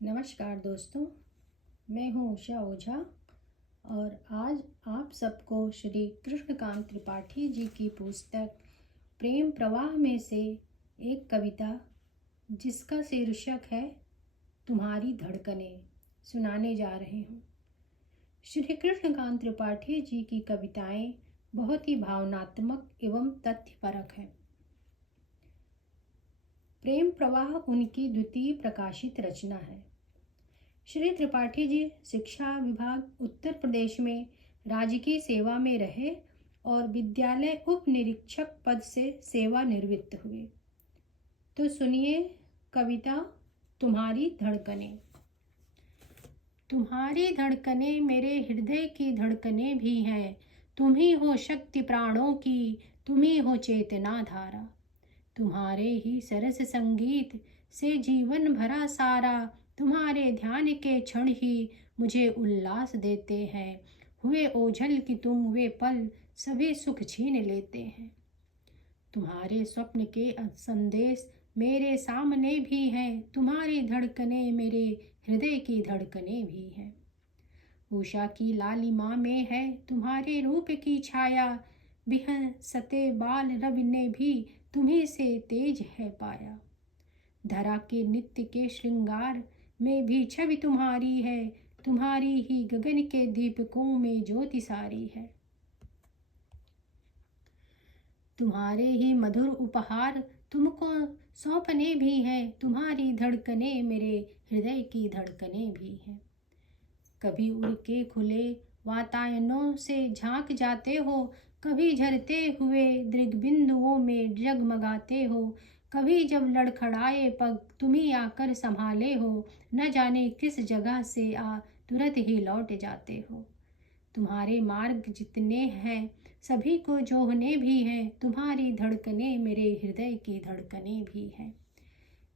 नमस्कार दोस्तों, मैं हूँ उषा ओझा और आज आप सबको श्री कृष्णकांत त्रिपाठी जी की पुस्तक प्रेम प्रवाह में से एक कविता जिसका शीर्षक है तुम्हारी धड़कनें सुनाने जा रहे हूँ। श्री कृष्णकांत त्रिपाठी जी की कविताएं बहुत ही भावनात्मक एवं तथ्यपरक हैं। प्रेम प्रवाह उनकी द्वितीय प्रकाशित रचना है। श्री त्रिपाठी जी शिक्षा विभाग उत्तर प्रदेश में राजकीय सेवा में रहे और विद्यालय उप निरीक्षक पद से सेवानिवृत्त हुए। तो सुनिए कविता तुम्हारी धड़कनें। तुम्हारी धड़कनें मेरे हृदय की धड़कनें भी हैं। तुम ही हो शक्ति प्राणों की, तुम ही हो चेतना धारा। तुम्हारे ही सरस संगीत से जीवन भरा सारा, तुम्हारे ध्यान के क्षण ही मुझे उल्लास देते हैं। हुए ओझल कि तुम वे पल सभी सुख छीन लेते हैं। तुम्हारे स्वप्न के संदेश मेरे सामने भी हैं। तुम्हारी धड़कनें मेरे हृदय की धड़कनें भी हैं। उषा की लालिमा में है तुम्हारे रूप की छाया। बिहन सते बाल रवि ने भी तुम्ही से तेज है पाया। धरा के नित्य के श्रृंगार में भी छवि तुम्हारी है। तुम्हारी ही गगन के दीपकों में ज्योति सारी है। तुम्हारे ही मधुर उपहार तुमको सौंपने भी हैं। तुम्हारी धड़कनें मेरे हृदय की धड़कनें भी हैं। कभी उड़ के खुले वातायनों से झांक जाते हो, कभी झरते हुए दृग्बिंदुओं में जगमगाते हो। कभी जब लड़खड़ाए पग तुम्ही आकर संभाले हो, न जाने किस जगह से आ तुरंत ही लौट जाते हो। तुम्हारे मार्ग जितने हैं सभी को जोहने भी हैं। तुम्हारी धड़कनें मेरे हृदय की धड़कनें भी हैं।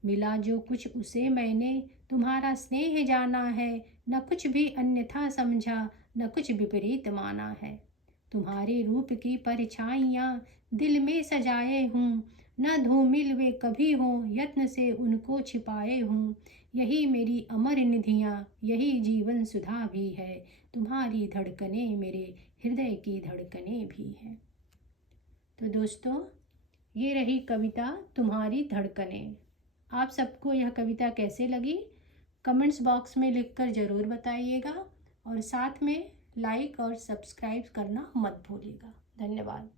मिला जो कुछ उसे मैंने तुम्हारा स्नेह जाना है। न कुछ भी अन्यथा समझा, न कुछ विपरीत माना है। तुम्हारे रूप की परछाइयाँ दिल में सजाए हूँ। न धूमिल वे कभी हों, यत्न से उनको छिपाए हूँ। यही मेरी अमर निधियाँ, यही जीवन सुधा भी है। तुम्हारी धड़कनें मेरे हृदय की धड़कनें भी हैं। तो दोस्तों, ये रही कविता तुम्हारी धड़कनें। आप सबको यह कविता कैसे लगी कमेंट्स बॉक्स में लिखकर ज़रूर बताइएगा और साथ में लाइक और सब्सक्राइब करना मत भूलिएगा। धन्यवाद।